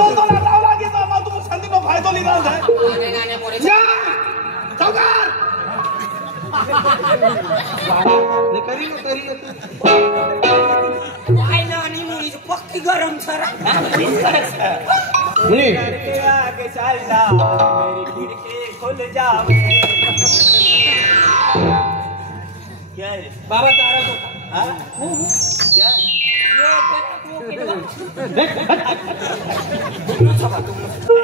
बोलतो ना लावला की तो मग तू संदीप फायदा लिहिला आहे गाणे पोरे चौकार नाही करी पाहिलं आणि मुलीची पक्की गरम सर मुनी आगे चल जा मेरी खिड़की खुल जावे क्या है बाबा तारा को हां क्या है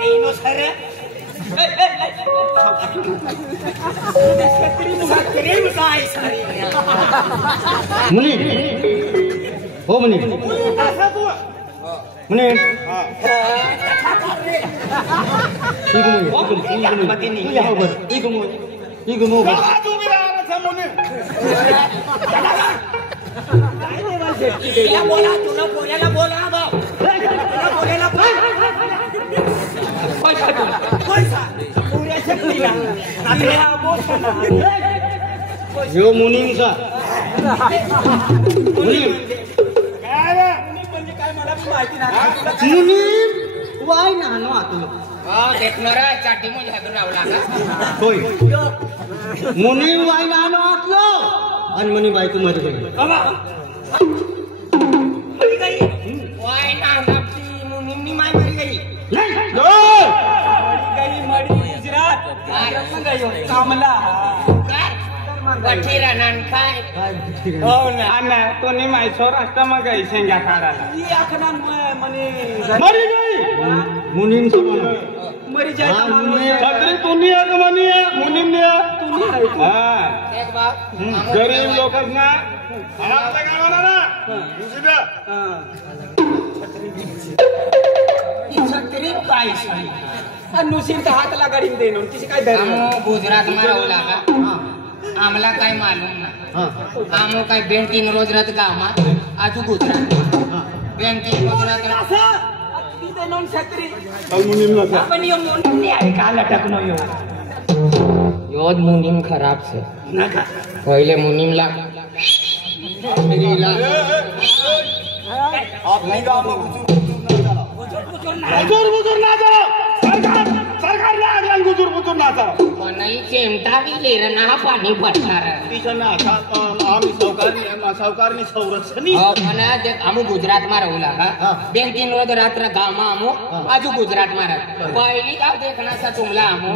इनो सर मुनी हो मुनी मुनी बोला तुला बोलायला बोला बोलायला पैसा पुऱ्या शक्तीला यो मुनींचा मुनीम म्हणजे काय मला बी माहिती नाही मुनीम वाय ना नो आतलो देखणार चाटी म्हणजे हातून लावला का होय मुनीम वाय ना नो आतलो आणि मनी बायको मर गई मरी गई वाय ना नापती मुनिमनी माय मरी गई मडी गुजरात कामला गठीरा नान काय हो ना तो नाही माहिती सौराष्ट्र मग गई शेंगा काढायला ही आखना मने मरी गई मुनीम समान मरी जाए छत्री तुम्ही आहे मनी आहे मुनीम ने हां एक बाप गरीब लोकच ना आपल्या गावाला ना दुसऱ्या छत्री प्राइस नुसीम तर हातला गरीब देणं तिची काय धर्म गुजरात में रहुला का आमला काय मालूम ना आमो काय 2-3 रोज रात गामा आजू गुजरात 2-3 रोज रात देणं छत्री मुनीम ना पण यो मुनीम आहे का लटकनो यो योद मुनीम खराब से पहिले मुनीमला आपल्या गावाला गुजर ना जाओ सरकार लागला गुजर ना जाओ नाही चेमटा बी लेर ना पाणी पडणार तिच्या आम्ही सावकारनी संरक्षण म्हणा आमू गुजरात मा रहुला का 2-3 रोज रात्र गामा आमू आजू गुजरात मा राहत पहिली गाव देखण्याचा तुमला आमू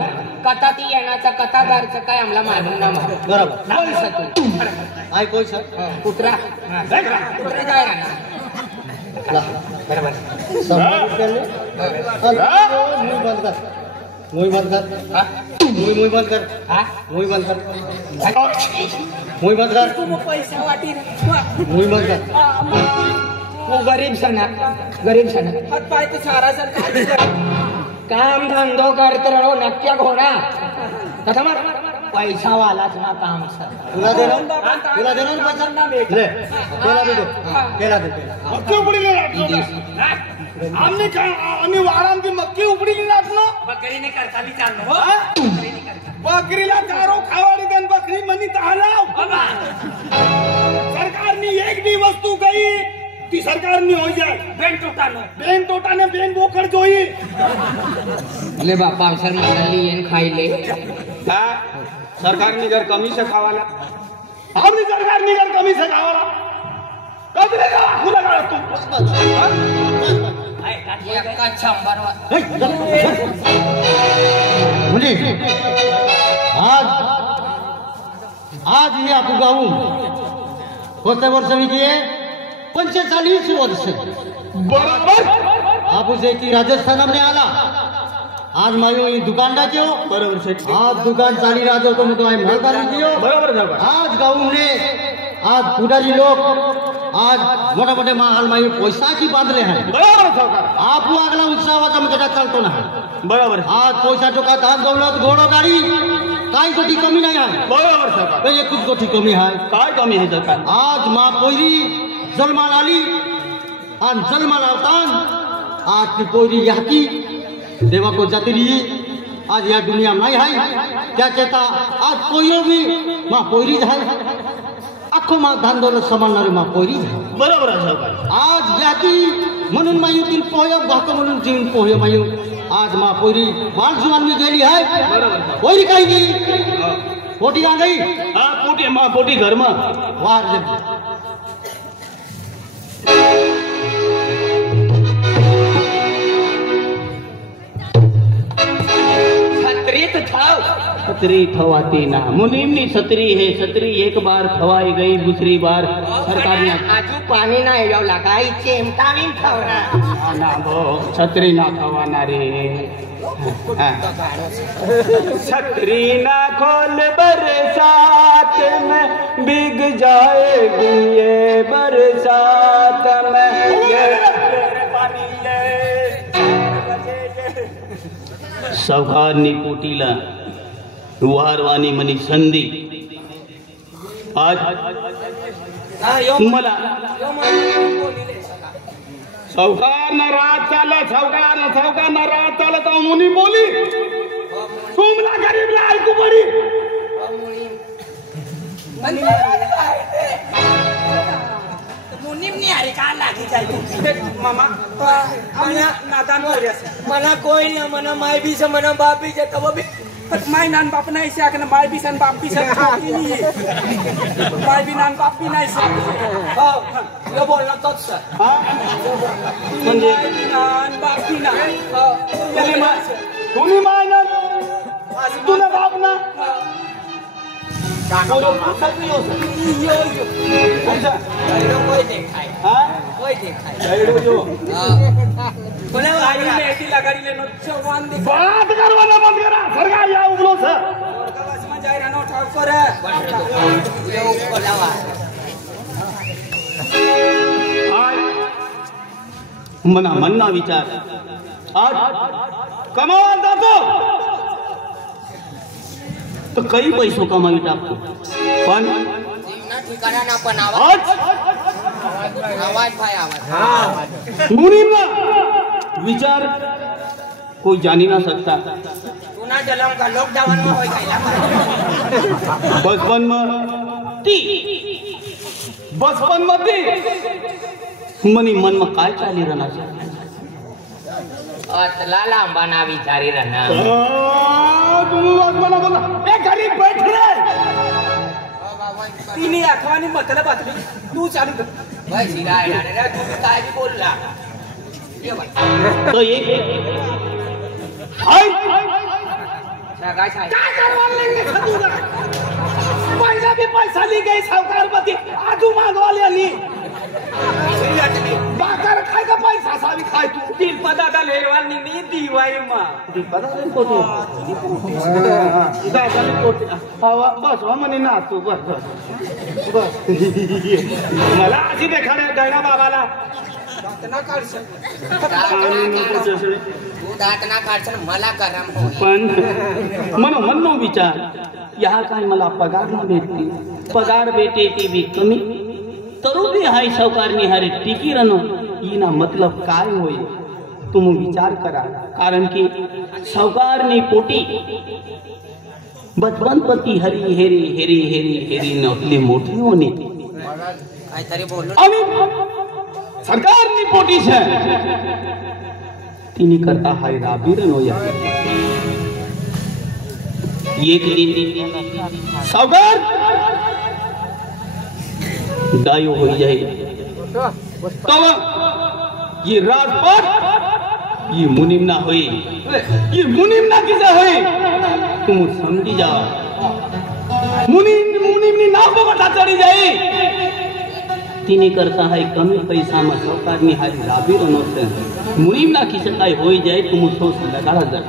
कथा ती येण्याचा कथागारचं काय आम्हाला मालूम ना बरोबर बोल सकतो आय कोई सर कुत्रा कुत्रा काय राहणार बरोबर 100 रुपये ले मुई बंद कर मुई बंद कर हा मुई बंद कर मुई बंद कर तू पैसा वाटी मुई बंद कर वो गरीब सना हात पाय तर सारा सर काम धंदो करते रहो नक्की घोडा तथा मग पैसा वालाच ना काम सर तुला देना ना पैसा ले तेला दे मक्की उबडीली आम्ही वारांची मक्की उबडीली ना बकरीने करता बी चाललो बकरीला चारो खावाडी देन बकरी मनी तहलाव सरकारनी एक भी वस्तू गई ती सरकारनी हो जाए बेन टोटाने बेन बोकड़ जोई ले बापा सर मंडली येन खाईले सरकारनी घर कमी से खावाला आम्ही सरकारनी घर कमी से खावाला कदरे का खुला काढ तू एका 100 मुझे आज ये आपको गाऊं कोणत्या वर्ष विजय 45 वर्ष बरोबर आप उसे की राजस्थान में आला आज मायो ये दुकानदार जो बरोबर सेठ आज दुकान चाली राजो तो मुझे महलदारी दियो बरोबर बरोबर आज गाऊं ने आज पुडारी लोग आज मोठे मोठे महाल माई पैसा की बांध रहे हैं बरोबर सरकार आप अगला उत्साहाचा म्हणजे चालतो ना बरोबर आज पैसा टोका धान दौलत घोडो गाडी काही गोष्टी कमी नाही आहे बरोबर सरकार म्हणजे कुछ गोष्टी कमी आहे काय कमी आहे सरकार आज मा पोरी जन्माला आली आणि जन्माला लावतान आज ती पोरी याकी देवा को जाती आज या दुनिया नाही आहे त्याच्या आज पोयो बी मा पोरी आहे अख्खो मा धान दौलत समानणारी मा पोरी आहे बरोबर आहे सरकार आज याकी म्हणून मायूतील पोह्या भाक म्हणून जीवन पोहे मायू आज मा पोरी बाळ जुवान मी गेली आहे बरोबर पोरी काही गेली पोटी का गई हा पोटी मा पोटी घर में वार छतरी थवाती ना मुनीमनी छतरी है छतरी एक बार थवाई गई दूसरी बार सरकार ने आजू पाणी नाही येऊ लागा चिमटावीन खवरा ना भो छतरी ना थवाना रे छतरी ना खोल बरसात में भीग जाएगी ये बरसात में सावकार नी पोटीला वारवानी मनी संधी आज मला सावकार ना रात चालत सावकार ना रात चालत मुनी बोली तुमला गरीब ला ऐकू पडी मला कोई ना मना माय भी से मना बाप भी से तब भी माय नान बाप नाही से आकन माय भी सन बाप भी सन माय भी नान बाप भी नाही से हो यो बोलला तोच सर म्हणजे नान बाप भी ना तुम्ही मायना तुला बाप ना कोई देखाय कोई देखाय बोले आई में एटी लगाड़ी ले नो चौवान दे बात करवाना बंद करा सरकार या उबलो सर कलास में जाय रानो ठाक करे यो बोलावा मना मन्ना विचार आज कमावा जातो तो काही पैसो कमावी टाकतो पण जीवना ठिकाणा ना पण आज आवाज भाई आवाज मुनीम विचार कोई जानी ना सकता तू ना जलम का लॉकडाउन में होई गईला बचपन में ती मनी मन में काय चाली रहना अतला लांबा ना विचारी रहना ए गरीब बैठ रे तिनी आखवानी मतलब बातली तू चालू कर भाई सिरा रे तू काय भी बोलला ये बता तो एक हाय सगाई साई काय करवान लेंगे खदूगा पैसा भी पैसा ली गई सावकार पति आजू मांगवाले आली बाकर खाय का पैसा सावी खाय तू दिल पदादा लेवाल नी दिवाई मा बस म्हणे ना तू बस बस बस मला अशी देखाड्या गैना बाबाला ना काढ तू दात ना काढसन मला गरम होई पण मनो विचार या काय मला पगार ना भेटती पगार भेटे ती भी कमी तरू बी हाय सावकारनी हरे टिकी रनो इना मतलब काय होय तुम विचार करा कारण की सावकारनी पोटी बचपन पती हरी हेरी हेरी हेरी हेरी नसली मोठी होणे काहीतरी बोललो आम्ही सरकारनी पोटी छे तिनी करता हाय राबीर नो या एक दिन सावकार डायो हो जाए तो ये राजपाट ये मुनिमना हुई ये मुनिमना किसे हुई तुम समझी जाओ मुनिमनी नाक बटा चढ़ी जाए तिने करता है कमी पैसा में सरकार नि हारी राबी रनो से मुनिमना किसे काय हो जाए तुम सोच लगा जा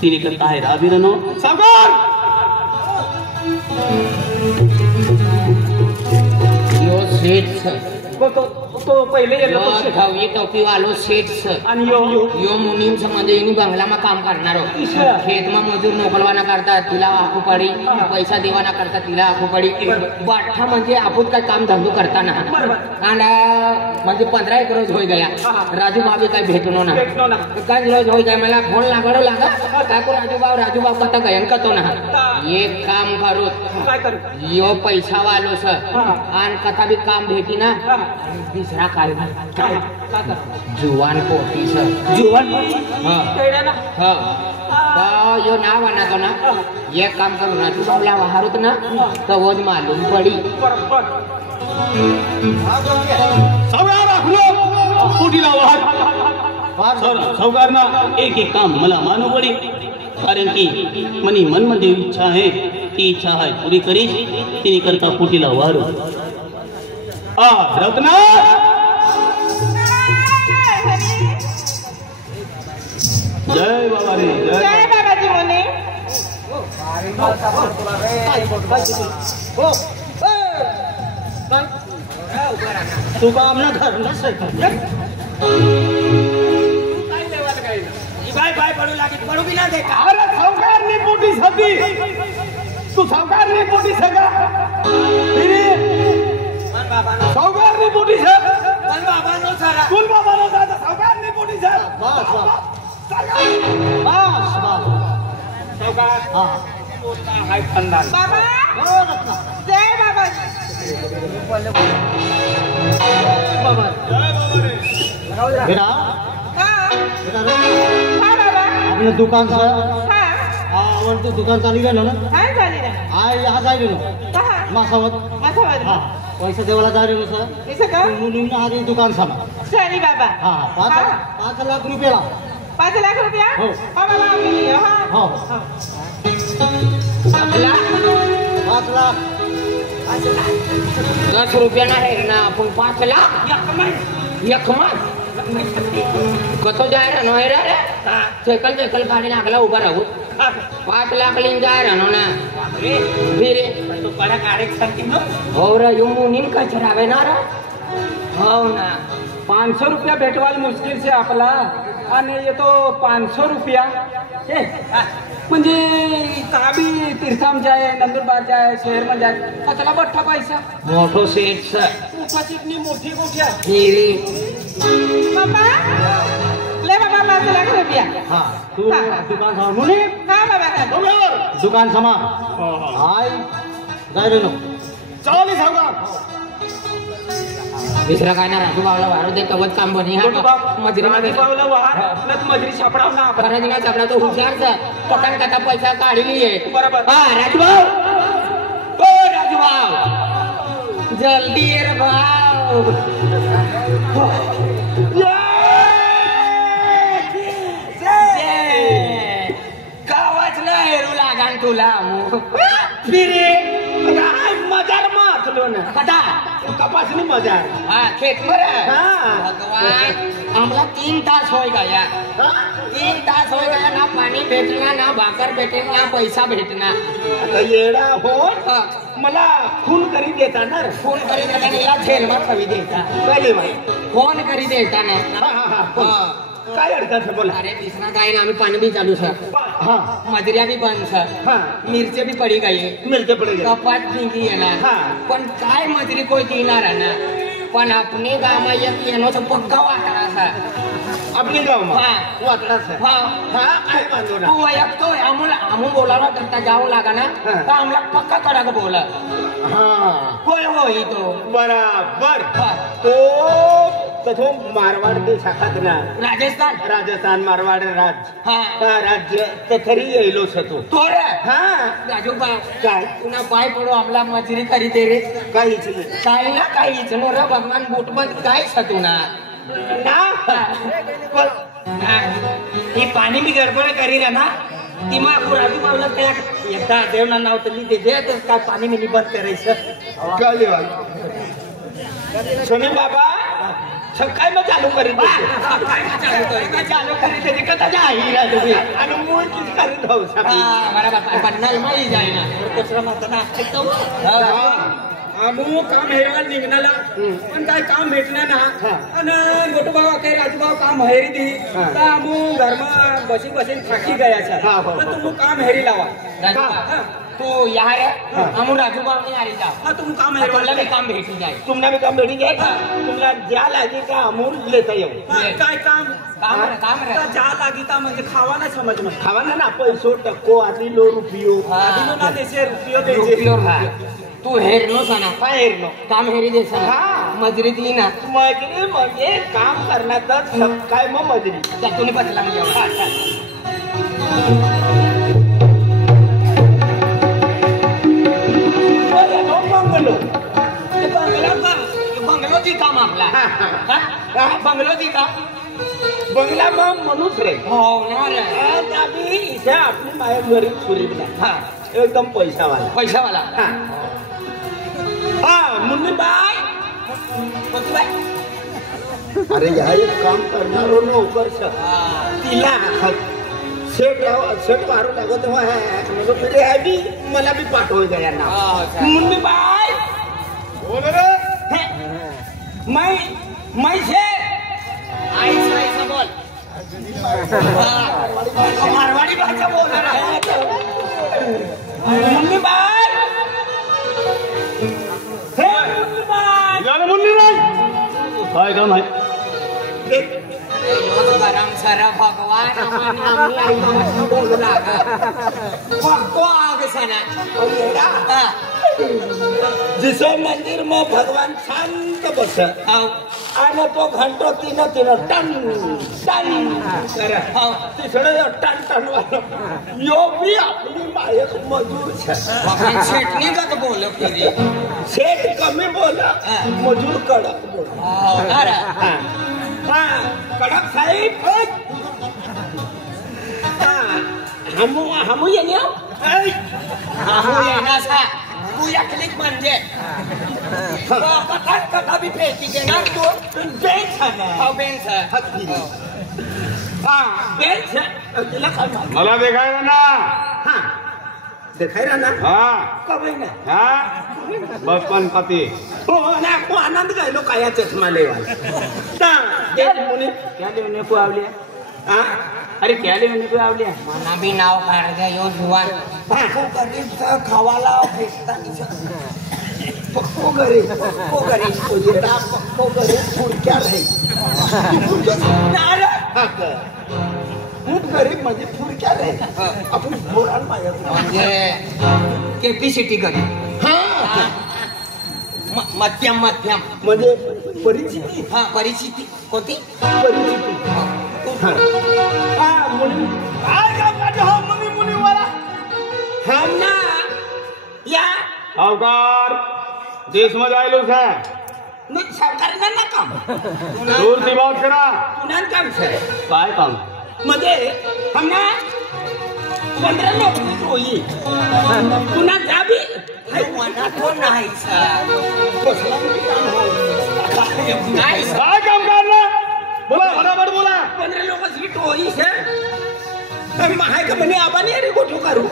तिने करता है राबी रनो सरकार यो सेठ तो पहिले यो ठवी टोपी वालो सेठ आणि यो यो मुनीम म्हणजे इनी बंगलामा काम करणारो खेतमा मजूर मोकलवाना करता तिला आखू पडी पैसा देवाना करता तिला आखू पडी बाठा म्हणजे आपण काय काम धंदो करताना आणि म्हणजे 15 एक रोज होई गया राजू बाबी काय भेटनो ना काय रोज होई गया मला फोन लागडो लागा काय को राजू बाब कता गयन कतो ना एक काम करू काय करू यो पैसा वालो स आन कथा भी काम भेटी ना 20 दुसरा काय जुवान पोटी सर जुवान हा कळलं ना हा तो यो नाव आणा ना एक काम करू ना तू बाबला वाहारूत ना तर वोज मालूम पडी बरोबर सगळा राखलो पोटीला वाहत सावकारना एक एक काम मला मानू पडी कारण की मनी मनमध्ये इच्छा आहे ती इच्छा आहे पुरी करीश तिने करता पोटीला वारू रत्ना जय बाबा रे जय बाबाजी म्हणे तू का आमना घर नसेल बाय बाय पडू लागी पडू बी ना दे अरे सावकारनी पोटी सदी तू सावकारनी पोटी सगा मन बाबा नो सावकारनी पोटी स मन बाबा नो सारा कुल बाबा नो सारा सावकारनी पोटी स बस सावकार हा पोटा हाय खंदान बाबा हो रत्ना जय बाबाजी बाबा बेटा हा बेटा रे हा बाबा आपलं दुकान सर हा आवड तू दुकान चालू गेलो ना काय झाली ना आय यहाँ जाय गेलो कहा मासावत माझा हा पैसा देवाला जाय गेलो सर इसं का मुलींना आधी दुकान सांगा सॉरी बाबा हा हा. 5 लाख रुपयाला 5 लाख रुपया हो. हा बाबा आम्ही लिहिलं, हा हो आपला 5 लाख 10 रुपयाना आहे ना आपण 5 लाख एक मास कसं जाय रा नाही रे सायकल गाडी नाकला उभा राहू 5 लाख लिन जाय रा ना फिरे तो बड़ा कार्यक्रम की नो हो रा यो मुनीन का चरावे ना रा हो ना 500 रुपया भेटवाल मुश्किल से आपला आणि येतो 500 रुपया हे म्हणजे काबी तीर्थाम जाय नंदुरबार जाय शहर में जाय कसला बठ्ठा पैसा मोठो सेट सर मोठा चिकनी मोठी गोठ्या फिरे बाबा ले बाबा 5 लाख रुपया हा तू हा. दुकान सांग मुली हा बाबा का दुकान समा आय जाय गेलो चला सावकार दुसरा काय ना राजू बावला वारो दे तवत काम बनी हा मजरी मध्ये पावला वाहर नत मजरी छापडाव ना आपण परत ना चपडा तो हुशारचा पटन कथा पैसा काढली आहे बरोबर हा राजूभाऊ ओ राजूभाऊ जल्दी ये रे भाऊ गावाच ना हेरू लागान तुला फिरे काय मजार मातलो ना कथा तपासणी मजार हा खेत बर हा. भगवान आम्हाला 3 तास होय गया 3 तास होय गया ना पाणी भेटना ना भाकर भेटेल ना पैसा भेटना आता येडा हो हा. मला खून करी देता ना फोन करी देता ना झेल मत हवी देता पहिले भाई फोन करी देता ना हा हा हा बोल. हा. काय अडचण आहे बोला अरे दिसना काय ना आम्ही पाणी भी चालू सर हा मजरिया भी बंद सर हा मिरचे भी पड़ी गई मिळते पडेल कपाट निघी आहे ना हा. पण काय मजुरी कोई देणार आहे ना पण अपने गाव में एक येनो तो पक्का वाटा सर आपली गाव हा. वाटला सर हा हा काय बांधू ना तू ऐकतो आम्ही बोलायला करता जाऊ लागा ना हा. तर आम्हाला पक्का कडक बोला हा होय होय तो बराबर हा. तो तथो मारवाड देशाखात ना राजस्थान राजस्थान मारवाड हा राज्य तथरी येलो सतो तो रे हा राजू बाव काय पुन्हा पाय पडो आम्हाला मजुरी करी दे रे काहीच नाही काय ना काही इचनो रे भगवान बोटमत काय सतू ना ना ही पाणी मी गडबड करी रे ना ती मग राजू बावला त्या एकदा देवना नाव तरी देते तर काय पाणी मी बंद करायचं कळले सोनी बाबा सकाळी मग चालू करीत चालू करी त्याची कथा जाही रा तुम्ही आणि मूळ किती करीत भाऊ बरोबर पण नलमाई जाय ना दुसरं म्हणताना आमू काम हेरवाल निघणाला पण काय काम भेटणार ना आणि गोटूभाऊ काही राजूभाऊ काम हेरी दी तर आमू घरमा बसी बसीन थाकी गया सर हा, हो, तर तुम्ही काम हेरी लावा राजू हा. तू यहाँ रे हम राजू बाव नहीं आ रही था हा तुम्ही काम तुला हेरवाल भी काम भेटी जाए तुम्हाला भी काम भेटी जाए तुम्हाला ज्या लागे का अमूल लेता येऊ काय काम काम रे तर ज्या लागिता म्हणजे खावा नाही समजणं खावा ना ना पैसो टक्को आधी लो रुपयो आधी ना देशे रुपयो द्यायचे रुपयोर हा तू हेर नो सना बाहेर नो काम हेरी दे सना हा. मजुरी दिली ना मजुरी म्हणजे काम करण्याचं काय मग मजुरी त्या कोणी बसला बंगलो बंगलोची काम आपला बंगलोची काम बंगला मग म्हणूच रे हो ना रे आम्ही इथे आपली माझ्या गरीब सुरीब नाही एकदम पैशावाला पैशावाला हा मुन्नी बाय अरे ह्या एक काम करणार नोकर तिला सेट मारू लागत मला बी पाठवू द्या यांना मुन्नी बाय बोल रे मैं बोल मारवाडी भाषा बोलणार आहे मुन्नी बाय मुन्नी नाही काय काम आहे गरम सरा भगवान जिसो मंदिर में भगवान शांत बस आणि तो घंटो तीन टन टन तिसरे टन टन वाला यो भी आपली मायक मजूर शेटनी का बोल शेठ कमी बोला मजूर कडक बोला कडक साहेब हमू येणे पूजा क्लिक म्हणजे कथा भी फेंकी देना तो बेंच है बेंच बेंच मला देखायला ना देखाय रहा ना हा कब है ना हा बचपन पति हो ना को आनंद गयो काय चष्मा लेवा ता दे मुने क्या लेने को आवले हां अरे क्या लेने को आवले मना भी नाव काढ द्या यो जुवान गरीबचा खावाला भेटता पक्को गरीब पुरक्या रे खूप गरीब म्हणजे पुरक्या रे आपण बोरान माया म्हणजे कॅपॅसिटी गरीब मध्यम मध्यम म्हणजे परिस्थिती परिस्थिती कोणती परिस्थिती मुनी काय काम करते हो मुनी वाला हम ना या सावकार देश में जायलो है मी सरकारना ना काम दूर सी बात करा पुन्हा काम सर काय काम म्हणजे हम ना 15 लोक होई पुन्हा जाबी मना तो नाही काय काम करना बोला फटाफट बोला 15 लोक सीट होई सर महाय का म्हणे आपण रे गोठो करू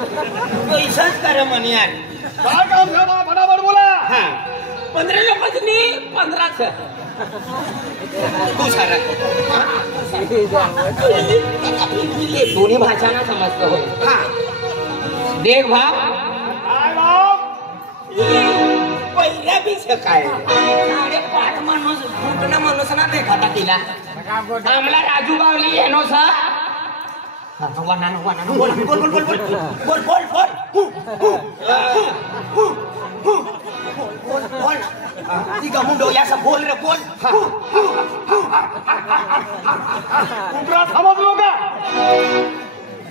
पैसाच करा म्हणे यार काय काम करा फटाफट बोला 15 लोकांनी 15 सर तू सारा दोन्ही भाषा ना समजतं होय देख भाव काय भाव पहिल्या बी काय 5.5 माणूस फुटणं माणूस ना देखा तिला आम्हाला राजू बावली येनो सर बोल तिघा मुंडो याचा बोल रे बोल कुठला समजलो का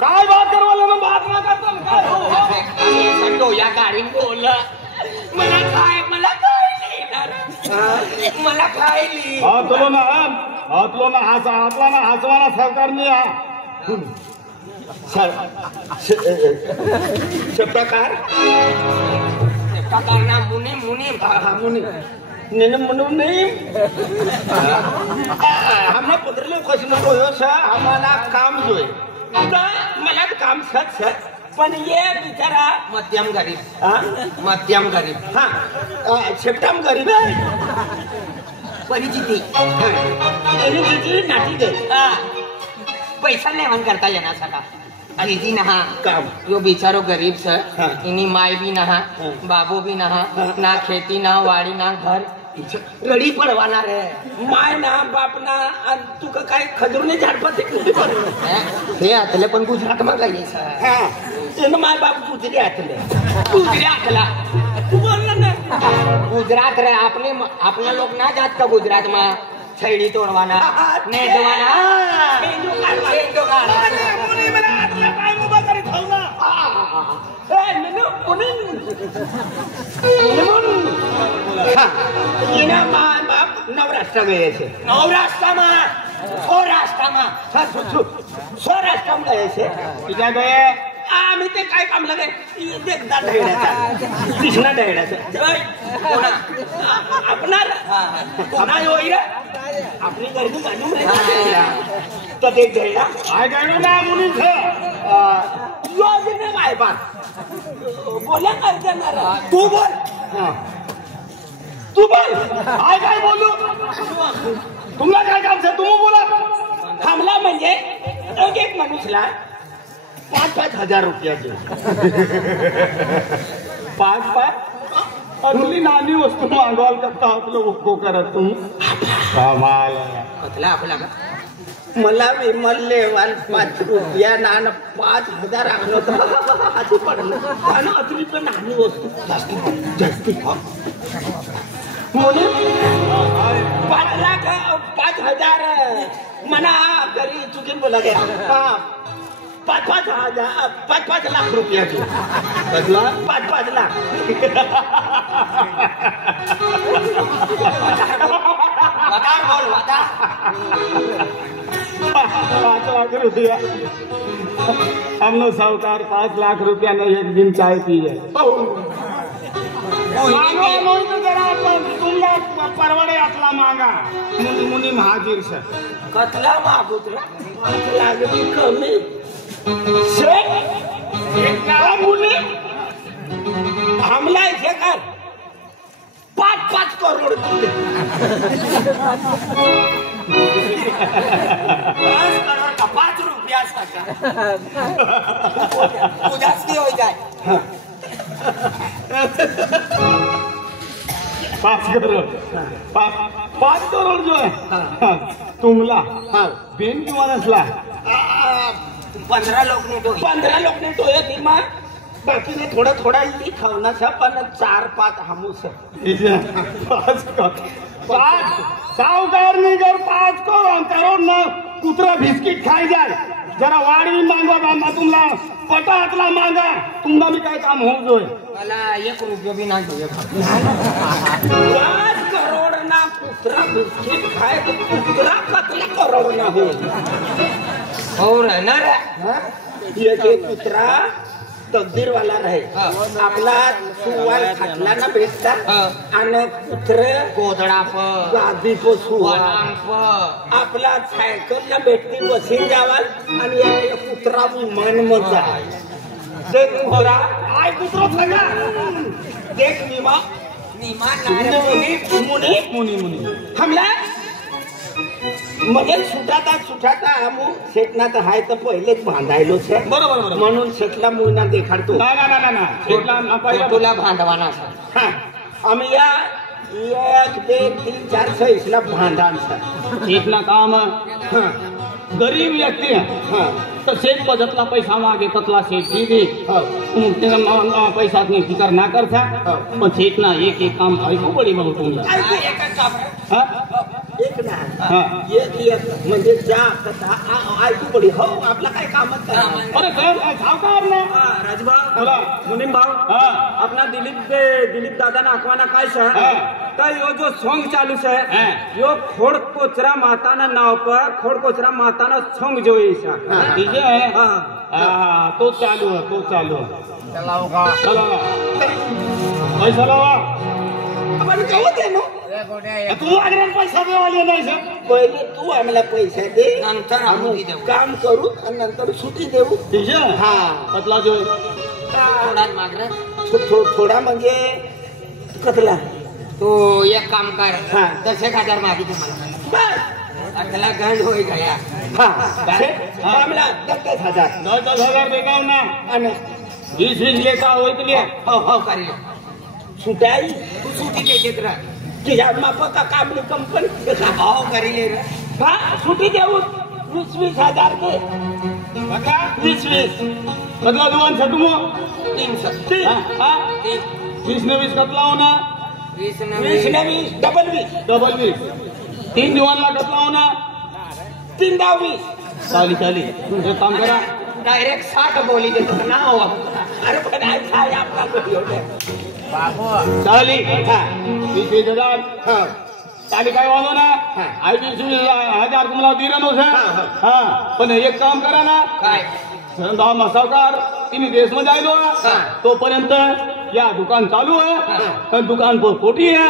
काय बात करवाले ना बात ना करतो काय संडो या गाडी बोल मला काय हातलो ना हसवाना सरकारने प्रकार ना मुनी म्हणून नाही आम्हाला 15 लोक आम्हाला काम जोय मला काम सत पण ये बिचारा मध्यम गरीब शेपटाम गरीब आहे परिचिती नाटी दे पैसा लेवन करता येणार सका दीदी नहा काम यो बिचारो गरीब सर हाँ। इनी माय भी नहा बाबू भी नहा ना खेती ना वाडी ना घर रडी पडवाना रे माय ना बाप ना तुका काय खजूरने झाडपत हे आतले पण गुजरात मा काही सर त्यानं माय बाप गुजरी आतले गुजरी आतला तू बोल ना गुजरात रे आपले लोक ना जात का गुजरात में छैडी तोडवाना नेटवाना शेंडो काढवाना मुनी मला आतला टाइम उभा करी थांब ना ए मुनी इना मान बाप नवराष्ट्र गए छे नवराष्ट्रमा सौराष्ट्रमा गए छे तुझ्या गए आम्ही ते काय काम लगे एकदा ढेड्याचा कृष्णा ढेड्याचा आपणार कोणा होई रे आपली गर्दी काढून तर ते ढेडा काय गाणं ना मुलींचं योजने मायबान बोला काय करणार तू बोल काय बोलू तुम्हाला काय काम आहे तुम्ही बोला थांबला म्हणजे एक मनुष्यला 5-5 हजार रुपयाचे 5 अगली नानी वस्तू मागवाल करता आपलं उको करत तुम्ही कमाल कतला आपला का मला विमलले वाल 5 रुपया नाणं 5,000 आणलं तर आधी पडलं आणि अजून पण नाणी वस्तू जास्ती म्हणून 5,000 मना घरी चुकीन बोला गया 5 लाख रुपयाची 5 लाख बोल 5 लाख रुपया हमने साहूकार 5 लाख रुपया ने एक दिन चाय पी है तुमला परवडे आतला मागा मुनी महावीर सर कतला मागूत लागली कमी मुली हमला इथे कर 5 करोड तुले 5 रुपया जास्ती हो जाए 5 करोड 5 करोड जो है तुमला बेन किंवा नसला 15 लोक ने टोया धीमा बाकी ने थोड़ा इली खावना छा पण 4-5 हमूस 5 सावकार नहीं कर 5 करोड ना कुत्रा बिस्किट खाई जाए जरा वाढवी मागवा बाबा तुमला पटातला मागा तुमला मी काय काम होऊ जोय मला 1 रुपया भी नाही देऊ 5 करोड ना कुत्रा बिस्किट खाए तो कुत्रा कतला करोड ना हो रहना रे ये कुत्रा तकदीर वाला रहे आपला सुवाल खाटला ना भेटता आणि कुत्रे गोधडा गादी को सुवाल आपला सायकल ना भेटती बसीन जावाल आणि एक कुत्रा मन मजा देख मोरा आय कुत्रो सांगा देख नीमा मुनी हमला म्हणजे सुटाता आमू शेटना तर हाय तर पहिलेच बांधायलो छे बरोबर म्हणून शेटला मुना देखाडतो ना तुला भांडवाना आम्ही या 1, 2, 3, 4 6 भांडांचा इतना काम गरीब व्यक्ती है तो सेठ बजटला पैसा मागे ततला सेठ दे पैसा फिकर ना कर पण सेठ ना एक काम ऐकू पडी मग तुमला एक ना एक म्हणजे ज्या कथा ऐकू पडी हो आपला काय कामच अरे सावकार ना राजभाव मुनीम भाव अपना दिलीप दादा ना अखवाना काय छे तर यो जो सॉन्ग चालू छे यो खोड कोचरा माताना नाव पर खोड कोचरा माताना सॉन्ग जोई छे ठीक है तो चालू है चलाओ पैसा लावा आपण जाऊ दे नो तू आग्रह पैसा देवाले नाही सर पहिले तू आम्हाला पैसा दे नंतर आम्ही देऊ काम करू आणि नंतर सुट्टी देऊ ठीक है हा पतला जो थोडा मागणार थोडा म्हणजे कतला तो एक काम कर 10,000 मागी तुम्हाला बस अकला गंड होई गया हा आम्हाला 10,000 10,000 देगाव ना आणि 20 लेता होय तुले हो करी सुटाई तू सुटी देत राह की या मापका कामली कंपनी भाव करी ले रे हा सुट्टी देऊ 20,000 दे बघा 20 बदला दुवान छटुमो 300 हा 20 ने 20 कतला होना 20 न 20 न 20 डबल 20 डबल 20 3 दिवाणला कसला हो ना 3 10 20 चाली एक काम करा डायरेक्ट 60 बोली देतो ना हो अरे पण आहे काय आपला एवढे चाली 20,000 चाली काय वाजव ना आई 20,000 तुम्हाला दिलं नव्हतं हा पण एक काम करा ना काय सावकार तिने देश मध्ये आलो तोपर्यंत या दुकान चालू है दुकान पर खोटी है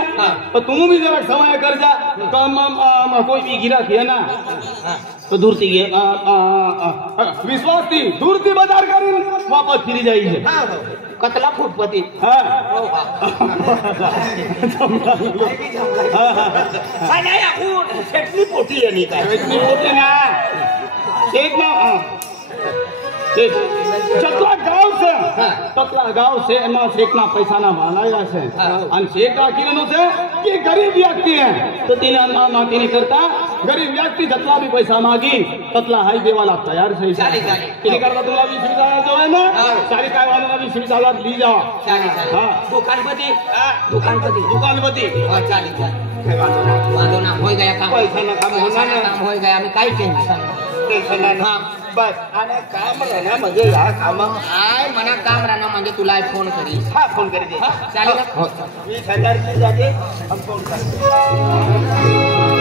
तो तुम भी जरा समय कर जा कोई भी गिराक है ना तो दूर से विश्वास थी दूर थी बाजार करीन वापस फिरी जाइए कतला फुटपती नाही आपण शेटली पोटी आहे नाही काय इतनी होती ना शेख ना चतला गाव से एमा शेखना पैसा ना मानायला છે અને શેકા કિરનો છે કે ગરીબ વ્યક્તિ है तो तिने करता गरीब व्यक्ति जतला भी पैसा मागी ततला हाई देवाला तयार છે तिने करता तुला 20,000 जो है ना सारी काय वाला 20,000 ली जावा हां दुकानपती चाली वांधो ना हो गया काम पैसा ना काम होणार ना काम हो गया मी काही टेन्शन टेन्शन नाही हा बस आणि काम राहणार म्हणजे या काम आय मना काम राहणं म्हणजे तुला फोन करी हा फोन करी दे चालेल ना 20,000 ची जागे हम फोन करतो